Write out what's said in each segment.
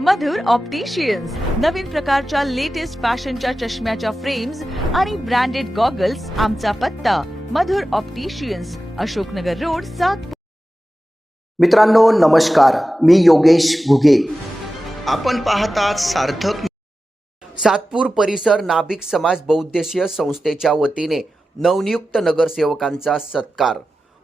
मधुर opticians नवीन प्रकारच्या latest फॅशनच्या चष्म्याच्या फ्रेम्स आणि ब्रँडेड गॉगल्स आमचा पत्ता. मधुर ऑप्टिशियन्स अशोकनगर रोड सात मित्रांनो नमस्कार. मी योगेश घुगे. आपण पाहतात सार्थक सातपूर परिसर नाभिक समाज बहुद्देशीय संस्थेच्या वतीने नवनियुक्त नगरसेवकांचा सत्कार.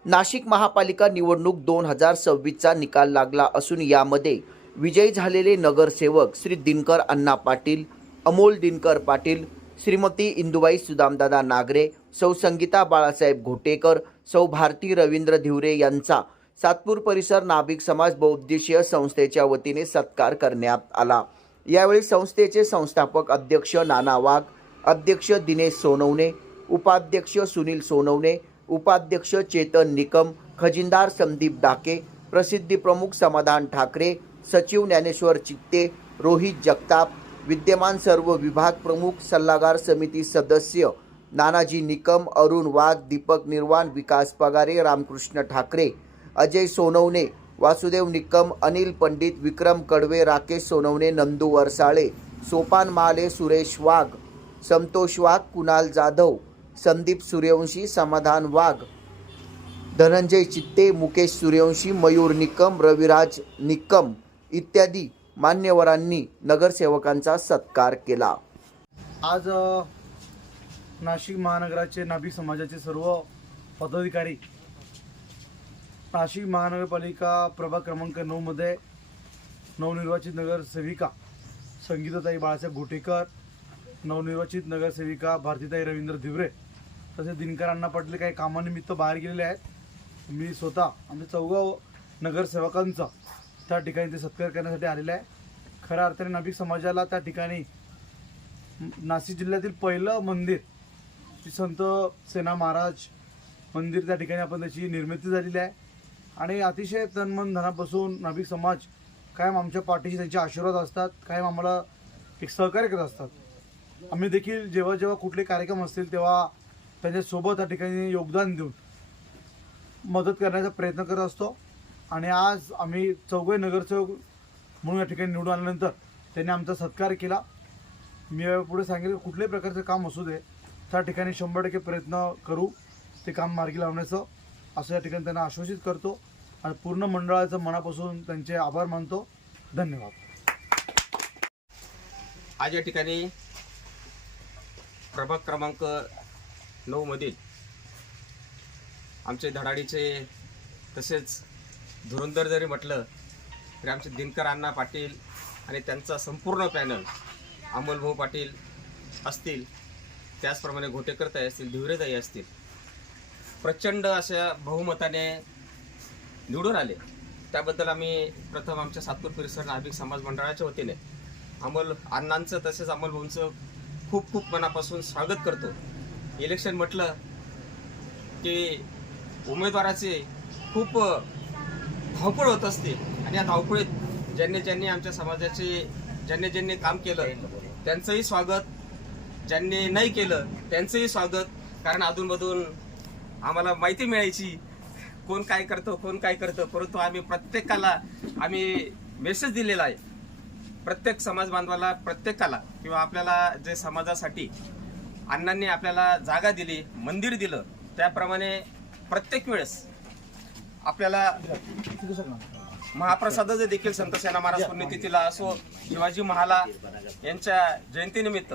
नाशिक महापालिका निवडणूक दोन हजार सव्वीसचा निकाल लागला असून यामध्ये विजयी झालेले नगरसेवक श्री दिनकर अण्णा पाटील अमोल दिनकर पाटील श्रीमती इंदुबाई सुदामदादा नागरे सौ संगीता बाळासाहेब घोटेकर सौ भारती रवींद्र धिवरे यांचा सातपूर परिसर नाभिक समाज बहुउद्देशीय संस्थेच्या वतीने सत्कार करण्यात आला. यावेळी संस्थेचे संस्थापक अध्यक्ष नाना वाघ अध्यक्ष दिनेश सोनवणे उपाध्यक्ष सुनील सोनवणे उपाध्यक्ष चेतन निकम खजिनदार संदीप डाके प्रसिद्धी प्रमुख समाधान ठाकरे सचिव ज्ञानेश्वर चित्ते रोहित जगताप विद्यमान सर्व विभाग प्रमुख सल्लागार समिती सदस्य नानाजी निकम अरुण वाघ दीपक निर्वाण विकास पगारे रामकृष्ण ठाकरे अजय सोनवणे वासुदेव निकम अनिल पंडित विक्रम कडवे राकेश सोनवणे नंदू वरसाळे सोपान माले सुरेश वाघ संतोष वाघ कुणाल जाधव संदीप सूर्यवंशी समाधान वाघ धनंजय चित्ते मुकेश सूर्यवंशी मयूर निकम रविराज निकम इत्यादी मान्यवरांनी नगरसेवकांचा सत्कार केला. आज नाशिक महानगराचे नाभिक समाजाचे सर्व पदाधिकारी नाशिक महानगरपालिका प्रभाग क्रमांक नऊमध्ये नवनिर्वाचित नगरसेविका संगीताताई बाळासाहेब घोटेकर नवनिर्वाचित नगरसेविका भारतीताई रवींद्र धिवरे तसेच दिनकर अण्णा पाटील काही कामानिमित्त बाहेर गेलेले आहेत. मी स्वतः आमच्या चौघा नगरसेवकांचा त्या ठिकाणी ते सत्कार करण्यासाठी आलेले आहे. खऱ्या अर्थाने नाभिक समाजाला त्या ठिकाणी नाशिक जिल्ह्यातील पहिलं मंदिर संत सेना महाराज मंदिर त्या ठिकाणी आपण त्याची निर्मिती झालेली आहे. आणि अतिशय तनमन धनापासून नाभिक समाज कायम आमच्या पाठीशी त्यांचे आशीर्वाद असतात कायम आम्हाला एक सहकार्य करत असतात. आम्ही देखील जेव्हा जेव्हा कुठले कार्यक्रम असतील तेव्हा त्यांच्यासोबत त्या ठिकाणी योगदान देऊन मदत करण्याचा प्रयत्न करत असतो. आणि आज आम्ही चौघे नगरसेवक म्हणून या ठिकाणी निवडून आल्यानंतर त्यांनी आमचा सत्कार केला. मी पुढे सांगेल कुठल्याही प्रकारचं काम असू दे त्या ठिकाणी शंभर टक्के प्रयत्न करू ते काम मार्गी लावण्याचं असं या ठिकाणी त्यांना आश्वासित करतो. आणि पूर्ण मंडळाचं मनापासून त्यांचे आभार मानतो. धन्यवाद. आज या ठिकाणी प्रभाग क्रमांक नऊमधील आमचे धडाडीचे तसेच धुरंधर जरी म्हटलं तरी आमचे दिनकर अण्णा पाटील आणि त्यांचा संपूर्ण पॅनल अमोलभाऊ पाटील असतील त्याचप्रमाणे घोटेकरताई असतील धिवरेताई असतील प्रचंड अशा बहुमताने निवडून आले. त्याबद्दल आम्ही प्रथम आमच्या सातपूर परिसर नाभिक समाज मंडळाच्या वतीने अमोल अण्णांचं तसेच अमोलभाऊंचं खूप खूप मनापासून स्वागत करतो. इलेक्शन म्हटलं की उमेदवाराचे खूप धावपळ होत असते. आणि या धावपळीत ज्यांनी ज्यांनी आमच्या समाजाचे ज्यांनी ज्यांनी काम केलं त्यांचंही स्वागत. ज्यांनी नाही केलं त्यांचंही स्वागत. कारण अधूनमधून आम्हाला माहिती मिळायची कोण काय करतं कोण काय करतं. परंतु आम्ही प्रत्येकाला आम्ही मेसेज दिलेला आहे. प्रत्येक समाज बांधवाला प्रत्येकाला किंवा आपल्याला जे समाजासाठी अण्णांनी आपल्याला जागा दिली मंदिर दिलं त्याप्रमाणे प्रत्येक वेळेस आपल्याला महाप्रसादाचं देखील संत सेना महाराज पुण्यतिथीला असो शिवाजी महाला यांच्या जयंतीनिमित्त.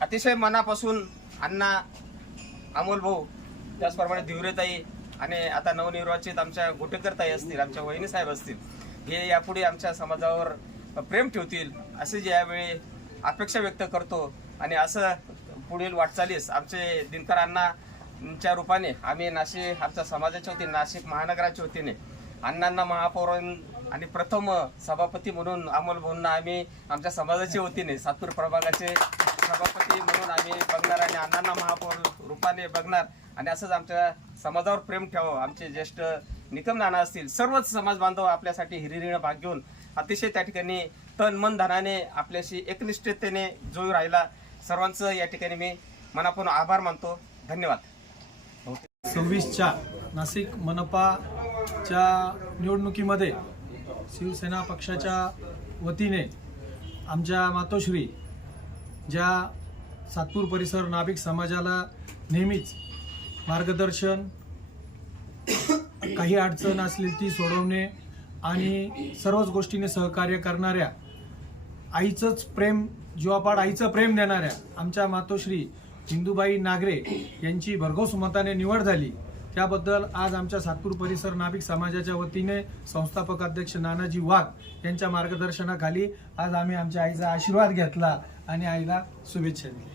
अतिशय मनापासून अण्णा अमोल भाऊ त्याचप्रमाणे धिवरेताई आणि आता नवनिर्वाचित आमच्या गोटेकरताई असतील आमच्या वहिनी साहेब असतील हे यापुढे आमच्या समाजावर प्रेम ठेवतील असे जे यावेळी अपेक्षा व्यक्त करतो. आणि असं पुढील वाटचालीस आमचे दिनकर च्या रूपाने आम्ही नाशिक आमच्या समाजाच्या वतीने नाशिक महानगराच्या वतीने अण्णांना महापौर आणि प्रथम सभापती म्हणून अमोल भाऊंना आम्ही आमच्या समाजाच्या वतीने सातपूर प्रभागाचे सभापती म्हणून आम्ही बघणार आणि अण्णांना महापौर रूपाने बघणार आणि असंच आमच्या समाजावर प्रेम ठेवावं. आमचे ज्येष्ठ निकम नाना असतील सर्वच समाज बांधव आपल्यासाठी हिरिरीनं भाग घेऊन अतिशय त्या ठिकाणी तन मन धनाने आपल्याशी एकनिष्ठतेने जुळून राहिला. सर्वांचं या ठिकाणी मी मनापूर्ण आभार मानतो. धन्यवाद. सव्वीसच्या नाशिक मनपाच्या निवडणुकीमध्ये शिवसेना पक्षाच्या वतीने आमच्या मातोश्री ज्या सातपूर परिसर नाभिक समाजाला नेहमीच मार्गदर्शन काही अडचण असली ती सोडवणे आणि सर्वच गोष्टीने सहकार्य करणाऱ्या आईचंच प्रेम जीवापाड आईचं प्रेम देणाऱ्या आमच्या मातोश्री हिंदूबाई नागरे यांची भरघोस मताने निवड झाली. त्याबद्दल आज आमच्या सातपूर परिसर नाभिक समाजाच्या वतीने संस्थापक अध्यक्ष नानाजी वाघ यांच्या मार्गदर्शनाखाली आज आम्ही आमच्या आईचा आशीर्वाद घेतला आणि आईला शुभेच्छा दिल्या.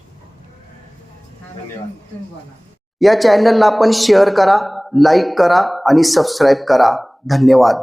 या चॅनलला आपण शेअर करा लाईक करा आणि सबस्क्राईब करा. धन्यवाद.